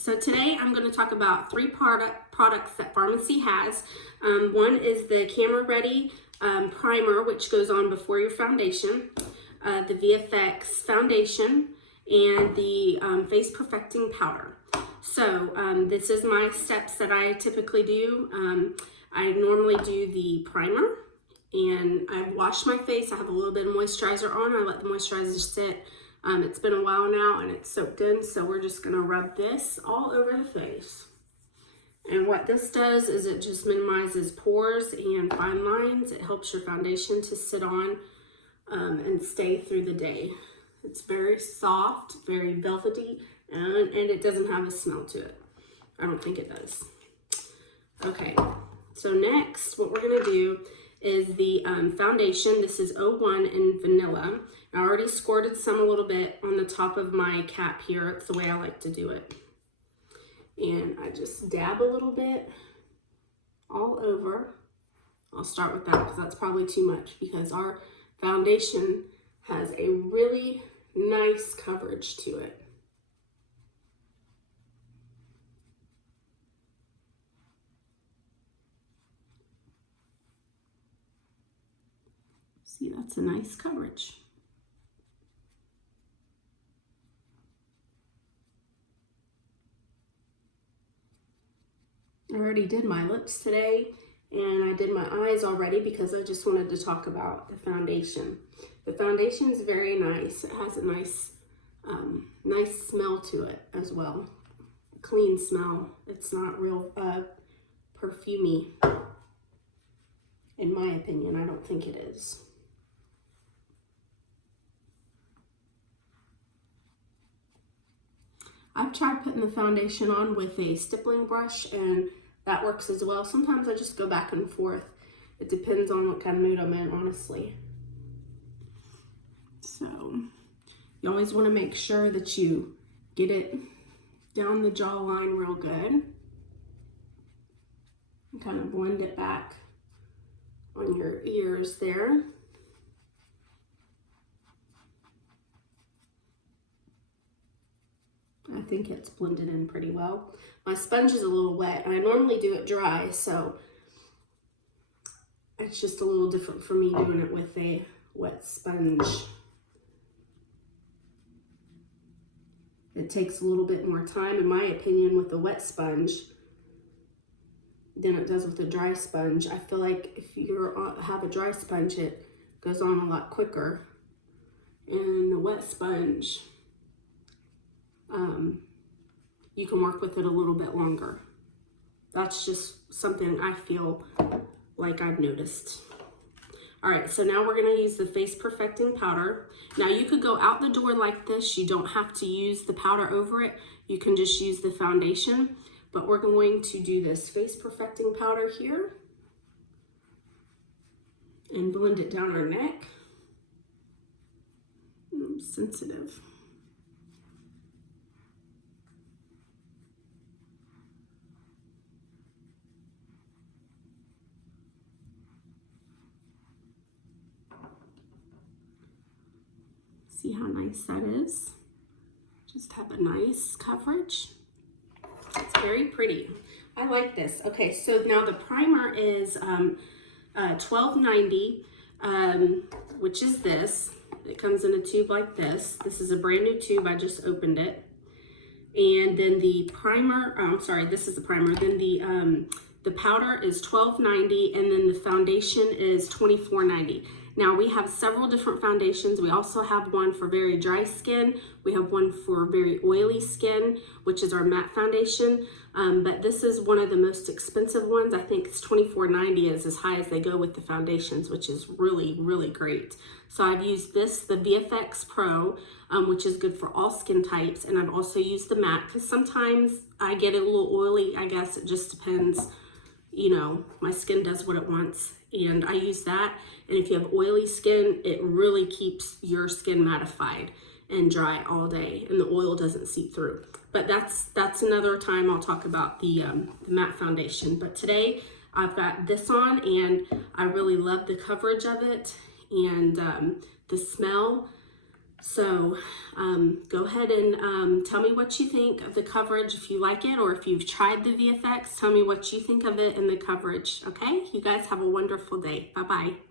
So today I'm going to talk about three products that Farmasi has. One is the Camera Ready primer, which goes on before your foundation, the VFX foundation, and the face perfecting powder. So this is my steps that I typically do. I normally do the primer, and I wash my face. I have a little bit of moisturizer on. I let the moisturizer sit. It's been a while now and it's soaked in, so we're just gonna rub this all over the face. And what this does is it just minimizes pores and fine lines. It helps your foundation to sit on and stay through the day. It's very soft, very velvety, and it doesn't have a smell to it. I don't think it does. Okay, so next what we're gonna do is the foundation. This is 01 in Vanilla. I already squirted some a little bit on the top of my cap here. It's the way I like to do it. And I just dab a little bit all over. I'll start with that because that's probably too much, because our foundation has a really nice coverage to it. See, that's a nice coverage. I already did my lips today, and I did my eyes already because I just wanted to talk about the foundation. The foundation is very nice. It has a nice, nice smell to it as well. Clean smell. It's not real perfumey, in my opinion. I don't think it is. I've tried putting the foundation on with a stippling brush, and that works as well. Sometimes I just go back and forth. It depends on what kind of mood I'm in, honestly. So you always want to make sure that you get it down the jawline real good. And kind of blend it back on your ears there. I think it's blended in pretty well. My sponge is a little wet, and I normally do it dry, so it's just a little different for me doing it with a wet sponge. It takes a little bit more time, in my opinion, with a wet sponge than it does with a dry sponge. I feel like if you have a dry sponge, it goes on a lot quicker. And the wet sponge, you can work with it a little bit longer. That's just something I feel like I've noticed. All right, so now we're gonna use the face perfecting powder. Now you could go out the door like this. You don't have to use the powder over it. You can just use the foundation, but we're going to do this face perfecting powder here and blend it down our neck. I'm sensitive. See how nice that is? Just have a nice coverage. It's very pretty. I like this. Okay, so now the primer is $12.90, which is this. It comes in a tube like this. This is a brand new tube. I just opened it. And then the primer, I'm sorry, this is the primer. Then the powder is $12.90, and then the foundation is $24.90. Now we have several different foundations. We also have one for very dry skin. We have one for very oily skin, which is our matte foundation. But this is one of the most expensive ones. I think it's $24.90 is as high as they go with the foundations, which is really, really great. So I've used this, the VFX Pro, which is good for all skin types. And I've also used the matte because sometimes I get it a little oily. I guess it just depends. You know, my skin does what it wants, and I use that. And if you have oily skin, it really keeps your skin mattified and dry all day, and the oil doesn't seep through. But that's another time I'll talk about the matte foundation. But today I've got this on, and I really love the coverage of it, and the smell. So go ahead and tell me what you think of the coverage, if you like it, or if you've tried the VFX, tell me what you think of it and the coverage, okay? You guys have a wonderful day. Bye-bye.